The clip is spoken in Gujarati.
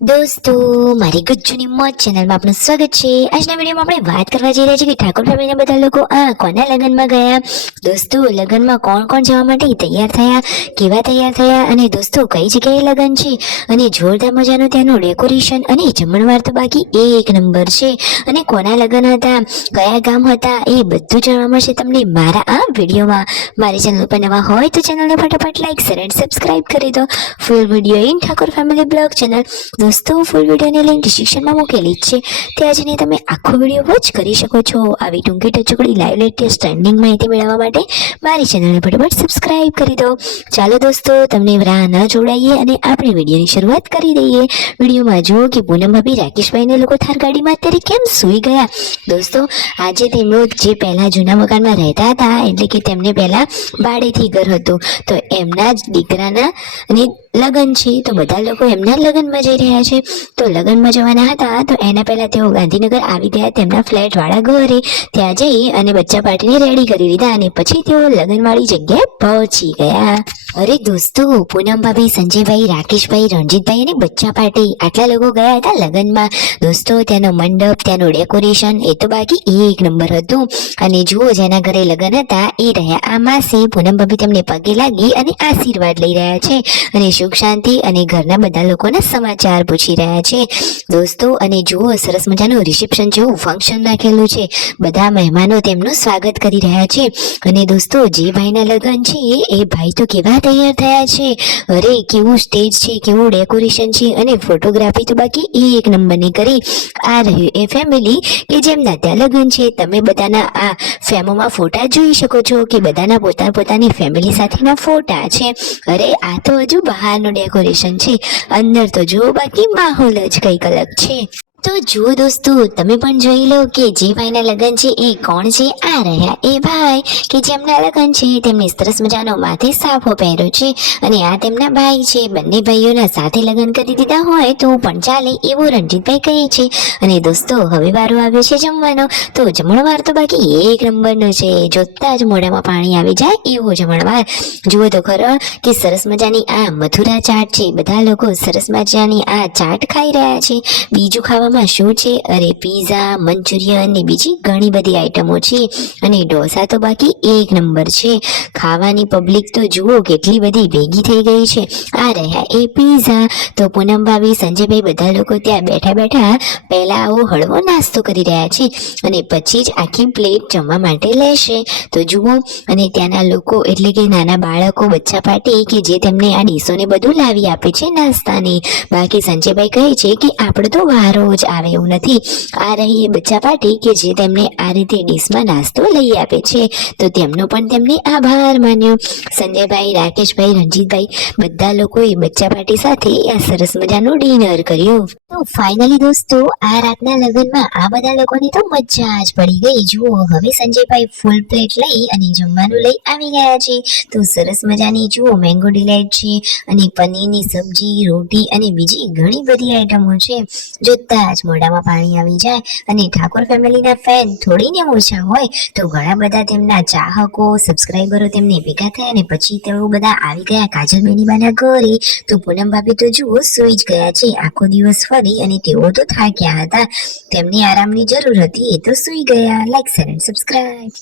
દોસ્તો, મારી ગુજ્જુની મોજ ચેનલમાં આપનું સ્વાગત છે। આજના વિડીયોમાં આપણે વાત કરવા જઈ રહ્યા છીએ કે ઠાકોર ફેમિલીના બધા લોકો કોના લગ્નમાં ગયા। દોસ્તો, લગ્નમાં કોણ કોણ જવા માટે તૈયાર થયા, કેવા તૈયાર થયા, અને દોસ્તો કઈ જગ્યાએ લગ્ન છે, અને જોરદાર મજાનું ત્યાંનું ડેકોરેશન અને જમણવાર તો બાકી એક નંબર છે। અને કોના લગ્ન હતા, કયા ગામ હતા, એ બધું જાણવા મળશે તમને મારા આ વિડીયોમાં। મારી ચેનલ પર નવા હોય તો ચેનલને ફટાફટ લાઈક શેર એન્ડ સબસ્ક્રાઇબ કરી દો। Full video in Thakor family blog channel દોસ્તો, ફૂલ વિડીયોની લિંક ડિસ્ક્રિપ્શનમાં મૂકેલી જ છે, ત્યાં જઈને તમે આખો વિડીયો વોચ કરી શકો છો। આવી ટૂંકી ટચુકડી લાઈવ લેટેસ્ટ ટ્રેન્ડિંગ માહિતી મેળવવા માટે મારી ચેનલને ફટાફટ સબસ્ક્રાઇબ કરી દો। ચાલો દોસ્તો, તમને રાહ ન જોડાઈએ અને આપણે વિડીયોની શરૂઆત કરી દઈએ। વિડીયોમાં જો કે પૂનમ ભાભી રાકેશભાઈને લોકો થાર ગાડીમાં અત્યારે કેમ સૂઈ ગયા। દોસ્તો, આજે તેમનો જે પહેલા જૂના મકાનમાં રહેતા હતા, એટલે કે તેમને પહેલા ભાડેથી ઘર હતું, તો એમના જ દીકરાના અને લગ્ન છે, તો બધા લોકો એમના લગ્નમાં જઈ રહ્યા છે। તો લગ્નમાં જવાના હતા, તો એના પહેલા તેઓ ગાંધીનગર આવી ગયા તેમના ફ્લેટ વાળા ઘરે। ત્યાં જઈ અને બચ્ચા પાર્ટીને રેડી કરી લીધા અને પછી તેઓ લગ્નવાળી જગ્યાએ પહોંચી ગયા। અરે દોસ્તો, પૂનમ ભાભી, સંજયભાઈ, રાકેશભાઈ, રણજીતભાઈ અને બચ્ચા પાર્ટી આટલા લોકો ગયા હતા લગ્નમાં। દોસ્તો, ત્યાંનો મંડપ, ત્યાંનું ડેકોરેશન એ તો બાકી એક નંબર હતું। અને જુઓ, જેના ઘરે લગ્ન હતા એ રહ્યા આ માસી। પૂનમ ભાભી તેમને પગે લાગી અને આશીર્વાદ લઈ રહ્યા છે અને સુખ શાંતિ અને ઘરના બધા લોકોના સમાચાર પૂછી રહ્યા છે દોસ્તો। અને જુઓ, સરસ મજાનું રિસેપ્શન જેવું ફંક્શન રાખેલું છે, બધા મહેમાનો તેમનું સ્વાગત કરી રહ્યા છે। અને દોસ્તો, જે ભાઈના લગ્ન છે એ ભાઈ તો કેવા તૈયાર થયા છે। અરે કેવું સ્ટેજ છે, કેવું ડેકોરેશન છે, અને ફોટોગ્રાફી તો બાકી એક નંબરની કરી। આ રહ્યું એ ફેમિલી કે જેમના ત્યાં લગ્ન છે। તમે બધાના આ ફેમોમાં ફોટા જોઈ શકો છો કે બધાના પોતાની ફેમિલી સાથેના ફોટા છે। અરે આ તો હજુ બહારનું ડેકોરેશન છે, અંદર તો જો બાકી માહોલ જ કંઈક અલગ છે। તો જુઓ દોસ્તો, તમે પણ જોઈ લો કે જે ભાઈના લગ્ન છે એ કોણ છે। આ રહ્યા એ ભાઈ કે જેમના લગ્ન છે, તેમને સરસ મજાનો માથે સાફો પહેર્યો છે, અને આ તેમના ભાઈ છે। બંને ભાઈઓના સાથે લગ્ન કરી દીધા હોય તો પણ ચાલે એવું રણજીતભાઈ કહે છે। અને દોસ્તો, હવે વારો આવ્યો છે જમવાનો, તો જમણવાર તો બાકી એક નંબરનો છે, જોતા જ મોઢામાં પાણી આવી જાય એવો જમણવાર। જુઓ તો ખરો કે સરસ મજાની આ મથુરા ચાટ છે, બધા લોકો સરસ મજાની આ ચાટ ખાઈ રહ્યા છે। બીજું ખાવામાં શું છે? અરે પીઝા, મંચુરિયન ને બીજી ઘણી બધી આઈટમો છે, અને ઢોસા તો બાકી એક નંબર છે। ખાવાની પબ્લિક તો જુઓ કેટલી બધી ભેગી થઈ ગઈ છે। આ રહ્યા એ પીઝા, તો પૂનમ ભાભી, સંજયભાઈ બધા લોકો ત્યાં બેઠા બેઠા પહેલા આવો હળવો નાસ્તો કરી રહ્યા છે, અને પછી જ આખી પ્લેટ જમવા માટે લેશે। તો જુઓ, અને ત્યાંના લોકો એટલે કે નાના બાળકો, બચ્ચા પાર્ટી કે જે તેમને આ ડીશોને બધું લાવી આપે છે નાસ્તાની। બાકી સંજયભાઈ કહે છે કે આપણે તો વારો જ આવે એવું નથી। આ રહી એ બચ્ચા પાર્ટી કે જે તેમને આ રીતે ડીશમાં નાસ્તો લઈ આપે છે, તો તેમનો પણ તેમને આભાર માન્યો। સંજયભાઈ, રાકેશભાઈ, રણજીતભાઈ બધા લોકોએ બચ્ચા પાર્ટી સાથે આ સરસ મજાનું ડિનર કર્યું। તો ફાઇનલી દોસ્તો, આ રાતના લગ્નમાં આ બધા લોકોની તો મજા જ પડી ગઈ। જુઓ, હવે સંજયભાઈ ફૂલ પ્લેટ લઈ અને જમવાનું લઈ આવી ગયા છે। તો સરસ મજાની જુઓ મેંગો ડિલાઇટ છે, અને પનીરની સબ્જી, રોટી અને બીજી ઘણી બધી આઈટમો છે, જોતા જ મોઢામાં પાણી આવી જાય। અને ઠાકોર ફેમિલીના ફેન થોડીને ઓછા હોય, તો ઘણા બધા તેમના ચાહકો, સબસ્ક્રાઈબરો તેમને ભેગા થયા અને પછી તેઓ બધા આવી ગયા કાજલ બેનીબાના ઘરે। તો પૂનમ ભાભી તો જુઓ સૂઈ જ ગયા છે આખો દિવસ ફરી, અને તેઓ તો થાક્યા હતા, તેમને આરામની જરૂર હતી, એ તો સૂઈ ગયા। Like share and subscribe.